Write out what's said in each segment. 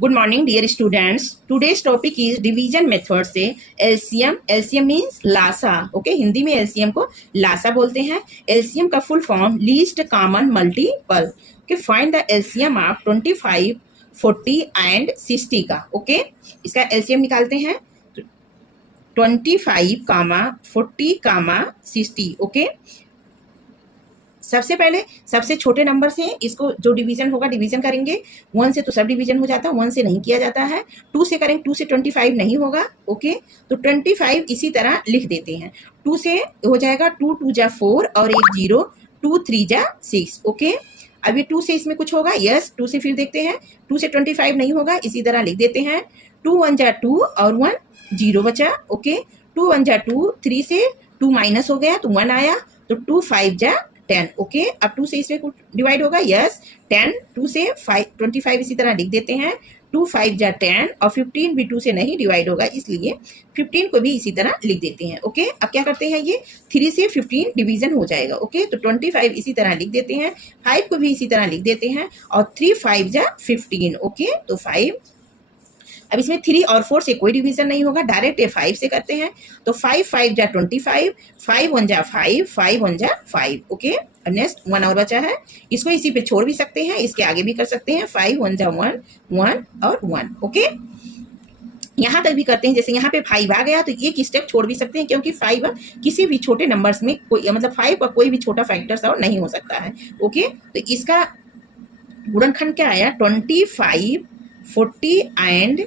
Good morning dear students. Today's topic is division method से LCM. LCM means लासा। Okay, Hindi में LCM को लासा बोलते हैं। एलसीएम का full form least common multiple. Okay, find the LCM of 25, 40 and 60 का। ओके, इसका एलसीएम निकालते हैं 25, 40, 60। ओके, सबसे पहले सबसे छोटे नंबर से इसको जो डिवीजन होगा डिवीजन करेंगे। 1 से तो सब डिवीजन हो जाता है, 1 से नहीं किया जाता है। 2 से करेंगे, 2 से 25 नहीं होगा। ओके, तो 25 इसी तरह लिख देते हैं। 2 से हो जाएगा 2 2 जा 4 और एक 0, 2 3 जा 6। ओके, अभी 2 से इसमें कुछ होगा? यस, 2 से फिर देखते हैं। 2 से 25 नहीं होगा, इसी तरह लिख देते हैं। 2 1 जा 2 और 1 0 बचा। ओके, 2 1 जा 2, 3 से 2 माइनस हो गया तो 1 आया, तो 2 5 जा 10। ओके, अब 2 से इसमें कुछ डिवाइड होगा? यस, 10। 2 से 5 25 इसी तरह लिख देते हैं। 2 5 जा 10 और 15 भी 2 से नहीं डिवाइड होगा, इसलिए 15 को भी इसी तरह लिख देते हैं। ओके, अब क्या करते हैं, ये 3 से 15 डिवीजन हो जाएगा। ओके, तो 25 इसी तरह लिख देते हैं, 5 को भी इसी तरह लिख देते हैं और 3 5 जा 15। ओके, तो 5। अब इसमें 3 और 4 से कोई डिवीजन नहीं होगा, डायरेक्ट ये 5 से करते हैं। तो 5 5 जा 25, 5 1 जा 5, 5 1 जा 5। ओके, अब नेक्स्ट 1 और बचा है, इसको इसी पे छोड़ भी सकते हैं, इसके आगे भी कर सकते हैं। 5 1 जा 1, 1 और 1। ओके, यहाँ तक भी करते हैं। जैसे यहाँ पे 5 आ गया तो एक स्टेप छोड़ भी सकते हैं, क्योंकि 5 किसी भी छोटे नंबर्स में कोई, मतलब 5 का कोई भी छोटा फैक्टर्स और नहीं हो सकता है। ओके, तो इसका गुणनखंड क्या आया? 25, 40 एंड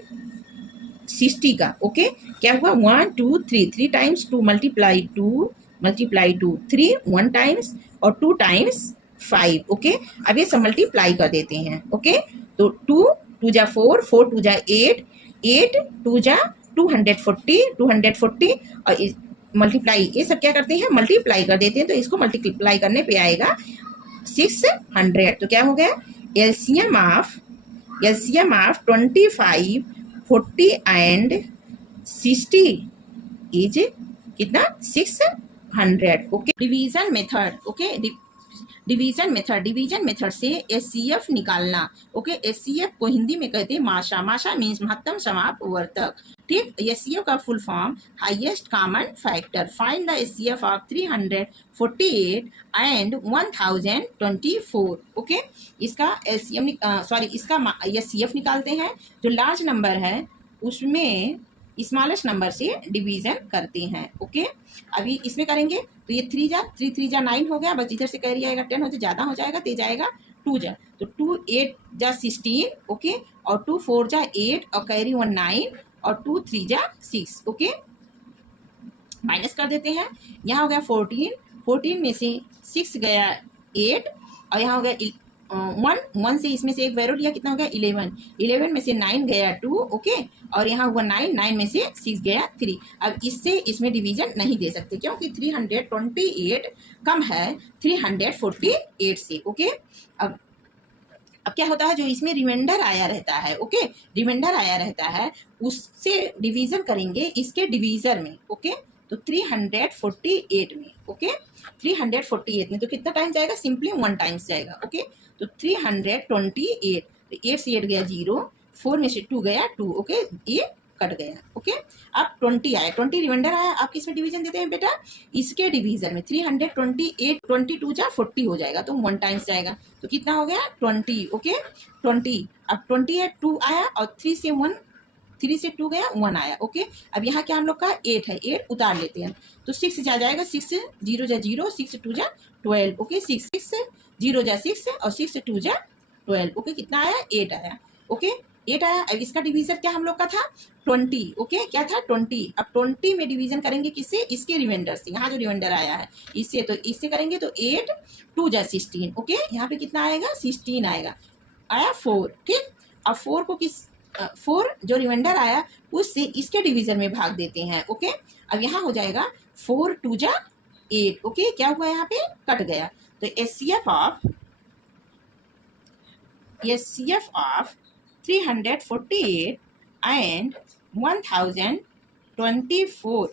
60 का। ओके, क्या हुआ? 1 2 3, 3 टाइम्स 2 मल्टीप्लाई 2 3, 1 टाइम्स और 2 टाइम्स 5। ओके, अब ये सब मल्टीप्लाई कर देते हैं। ओके, तो 2 2 जा 4, 4 2 जा 8, 8 2 जा 240 और मल्टीप्लाई, ये सब क्या करते हैं? मल्टीप्लाई कर देते हैं। तो इसको मल्टीप्लाई करने पे आएगा 600। तो क्या हो गया? एलसीएम ऑफ 25, 40 एंड 60 इज कितना? 600। Okay, division method. Okay, division method से एचसीएफ निकालना। ओके, एचसीएफ को हिंदी में कहते हैं माशा। माशा मीन्स महत्तम समापवर्तक। ठीक, एचसीएफ का full form highest common factor. Find the HCF of 348 and 1024। Okay, इसका एचसीएम इसका एचसीएफ निकालते हैं। जो लार्ज नंबर है उसमें स्मॉलेस्ट नंबर से डिवीजन करते हैं। ओके, अभी इसमें करेंगे तो ये 3 जा 9 हो गया, बस इधर से कैरी आएगा 10 हो जाए, ज़्यादा हो जाएगा, तेज आएगा 2 जा, तो 2 8 जा 16। ओके, और 2 4 जा 8 और कैरी 1 9 और 2 3 जा 6। ओके, माइनस कर देते हैं। यहाँ हो गया 14 में से 6 गया 8 और यहाँ हो गया 1 से इसमें से एक वैल्यू लिया, कितना हो गया? 11 में से 9 गया 2। ओके, और यहाँ हुआ 9 में से 6 गया 3। अब इससे इसमें डिवीजन नहीं दे सकते, क्योंकि 328 कम है 348 से। ओके, अब क्या होता है, जो इसमें रिमाइंडर आया रहता है, ओके, रिमाइंडर आया रहता है, उससे डिवीजन करेंगे इसके डिवीजर में। ओके, तो 348 में, ओके, 348 में तो कितना टाइम जाएगा? सिंपली 1 टाइम्स जाएगा। ओके, तो 328, तो 8 से 8 गया 0, 4 में से 2 गया 2। ओके, ये कट गया। ओके, अब 20 आया, 20 रिमाइंडर आया। आप किस में डिवीजन देते हैं बेटा? इसके डिवीजन में। 328, 22 जा 40 हो जाएगा, तो 1 टाइम्स जाएगा, तो कितना हो गया? 20। ओके, 20। अब 28 2 आया और 3 से 2 गया 1 आया। ओके, अब यहाँ क्या हम लोग का 8 है, 8 उतार लेते हैं, तो 6 जा जाएगा, 6 0 जा 0, 6 2 जा 12। ओके, 6 0 जा 6 और 6 2 जा 12। ओके, कितना आया? 8 आया। ओके, 8 आया। अब इसका डिवीजन क्या हम लोग का था? 20। ओके, क्या था? 20। अब 20 में डिवीजन करेंगे किससे? इसके रिमाइंडर से। यहाँ जो रिमाइंडर आया है इससे, तो इससे करेंगे तो 8 2 जा 16। ओके, यहाँ पे कितना आएगा? 16 आएगा, आया 4। ठीक, अब 4 को 4 जो रिमाइंडर आया उससे इसके डिवीजन में भाग देते हैं। ओके, अब यहाँ हो जाएगा 4 2 जा 8। ओके, क्या हुआ? यहाँ पे कट गया, तो एचसीएफ ऑफ 348 एंड 1024।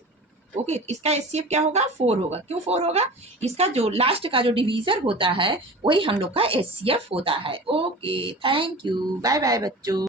ओके, इसका एचसीएफ क्या होगा? 4 होगा। क्यों 4 होगा? इसका जो लास्ट का जो डिवीजर होता है वही हम लोग का एचसीएफ होता है। Okay, thank you, bye bye बच्चों।